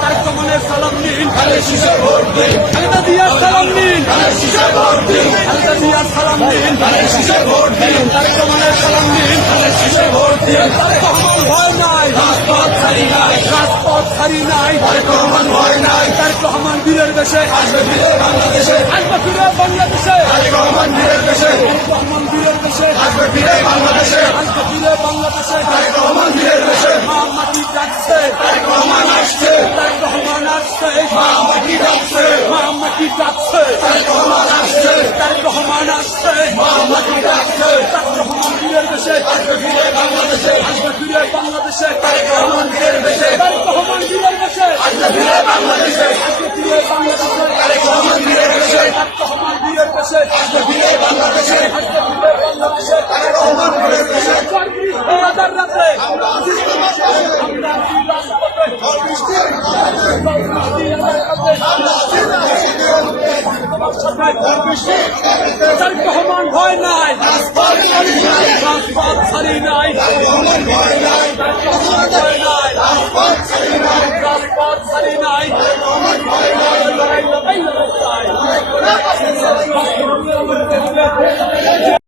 তারেক রহমানের সালাম নিন, খালেদা জিয়ার সালাম নিন, খালেদা জিয়ার সালাম নিন, তারেক রহমানের সালাম নিন, তারেক রহমান ভয় নাই, রাজপথ ছাড়ি নাই, তারেক রহমান ভয় নাই, তারেক রহমান বীরের বেশে আসবে ফিরে বাংলাদেশে, তারেক রহমান বীরের বেশে আসবে ফিরে বাংলাদেশে, তারেক রহমান বীরের বেশে মা মাটি ডাকছে, তারেক রহমান আসছে, তারেক রহমান আসছে, মা মাটি ডাকছে, তারেক রহমান আসছে, তারেক রহমান আসছে, মা মাটি ডাকছে, তারেক রহমান বীরের বেশে আসবে ফিরে বাংলাদেশে, তারেক রহমান বীরের বেশে, তারেক রহমান বীরের বেশে আসবে ফিরে বাংলাদেশে, তারেক রহমান বীরের বেশে, তারেক রহমান বীরের বেশে আসবে ফিরে বাংলাদেশে, তারেক রহমান বীরের বেশে রাতে তারেক রহমান ভয় নাই, রাজপথ ছাড়ি নাই, রাজপথ ছাড়ি নাই,